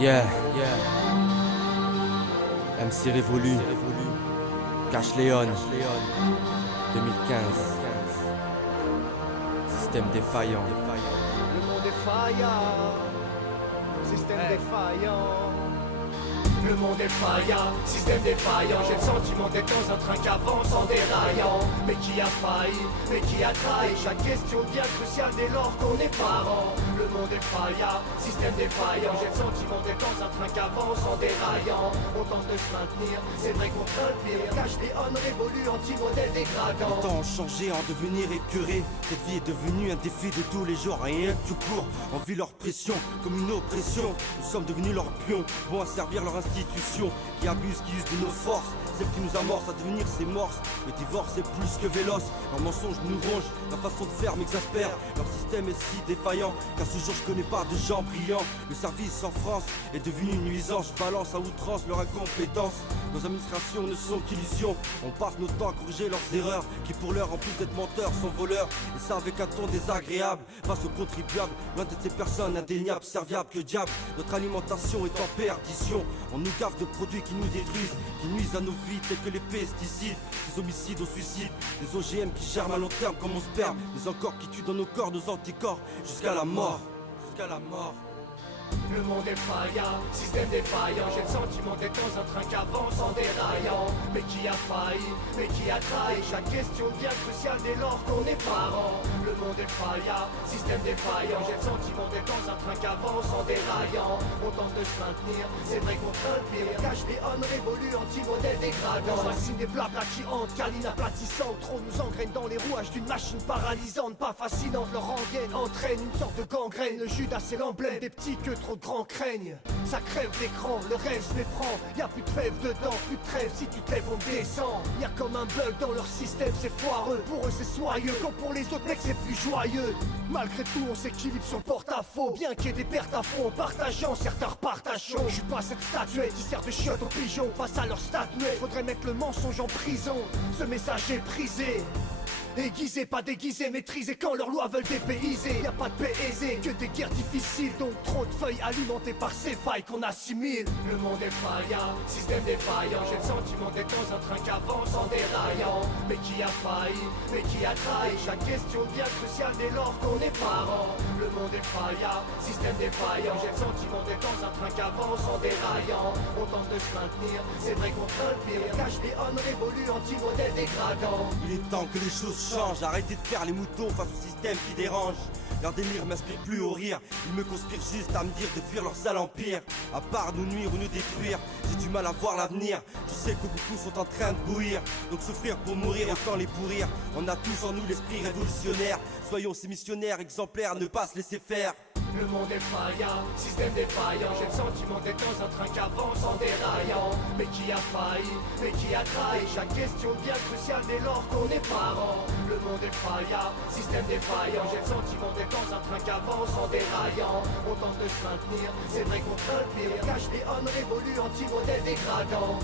Yeah, MC Révolu, Cash Léon, 2015, système défaillant. Le monde est faillant, système défaillant. Le monde est faillant, système défaillant. J'ai le sentiment d'être dans un train qu'avance en déraillant. Mais qui a failli, mais qui a trahi? Chaque question devient cruciale dès lors qu'on est parent. Le monde est faillant, système défaillant. J'ai le sentiment d'être dans un train qu'avance en déraillant. On tente de se maintenir, c'est vrai qu'on craint le pire. Cache les hommes révolus, anti-modèle dégradant. Les temps ont changé en devenir écuré. Cette vie est devenue un défi de tous les jours. Rien que tout court, on vit leur pression comme une oppression. Nous sommes devenus leurs pions, bons à servir leur institution. Qui abusent, qui usent de nos forces, celle qui nous amorce à devenir ses morses. Le divorce est plus que véloce, leurs mensonges nous rongent. Leur façon de faire m'exaspère, leur système est si défaillant qu'à ce jour je connais pas de gens brillants. Le service en France est devenu une nuisance. Je balance à outrance leur incompétence. Nos administrations ne sont qu'illusions. On passe notre temps à corriger leurs erreurs, qui pour l'heure en plus d'être menteurs sont voleurs. Et ça avec un ton désagréable face aux contribuables. Loin de ces personnes indéniables, serviables que diable. Notre alimentation est en perdition. On nous gaffe de produits qui nous détruisent, qui nuisent à nos vies tels que les pesticides, ces homicides au suicide, des OGM qui germent à long terme comme on sperme, des encore qui tuent dans nos corps nos anticorps jusqu'à la mort, jusqu'à la mort. Le monde est faillant, système défaillant. J'ai le sentiment d'être dans un train qu'avance en déraillant. Mais qui a failli, mais qui a trahi? Chaque question devient cruciale dès lors qu'on est parent. Le monde est faillant, système défaillant. J'ai le sentiment d'être dans un train qu'avance en déraillant. On tente de se maintenir, c'est vrai qu'on craint le pire. Cache les hommes révolus, anti-modèle dégradant. Racine des blabla qui hantent, câline aplatissante. Trop nous engraine dans les rouages d'une machine paralysante. Pas fascinante, leur rengaine entraîne une sorte de gangrène. Le Judas c'est l'emblème des petits que trop de grands craignent. Ça crève l'écran, le rêve se méprend. Y'a plus de fèves dedans, plus de trêve. Si tu te lèves on descend. Y'a comme un bug dans leur système, c'est foireux. Pour eux c'est soyeux, quand pour les autres mecs c'est plus joyeux. Malgré tout on s'équilibre sur le porte-à-faux. Bien qu'il y ait des pertes à fond, en partageant certains repartent à chaud. Je suis pas cette statuette qui sert de chiotte aux pigeons. Face à leur statuette, faudrait mettre le mensonge en prison. Ce message est prisé, aiguisé, pas déguisé, maîtrisé quand leurs lois veulent dépayser. Y'a pas de paix aisée, que des guerres difficiles. Donc trop de feuilles alimentées par ces failles qu'on assimile. Le monde est faillant, système défaillant. J'ai le sentiment d'être dans un train qu'avance en déraillant. Mais qui a failli, mais qui a trahi? Chaque question devient cruciale dès lors qu'on est parent. Le monde est faillant, système défaillant. J'ai le sentiment d'être dans un train qu'avance en déraillant. On tente de se maintenir, c'est vrai qu'on craint le pire. Cache les hommes révolus, anti-modèle dégradant. Il est temps que les choses changent, arrêtez de faire les moutons face au système qui dérange. Leur délire m'inspire plus au rire, ils me conspirent juste à me dire de fuir leur sale empire. À part nous nuire ou nous détruire, j'ai du mal à voir l'avenir. Je sais que beaucoup sont en train de bouillir, donc souffrir pour mourir autant les pourrir. On a tous en nous l'esprit révolutionnaire, soyons ces missionnaires exemplaires, ne pas se laisser faire. Le monde est faillant, système défaillant. J'ai le sentiment d'être dans un train qu'avance en déraillant. Mais qui a failli, mais qui a trahi? Chaque question devient cruciale dès lors qu'on est parent. Le monde est faillant, système défaillant. J'ai le sentiment d'être dans un train qu'avance en déraillant. On tente de se maintenir, c'est vrai qu'on craint le pire. Cache les hommes révolus, anti-modèle dégradant.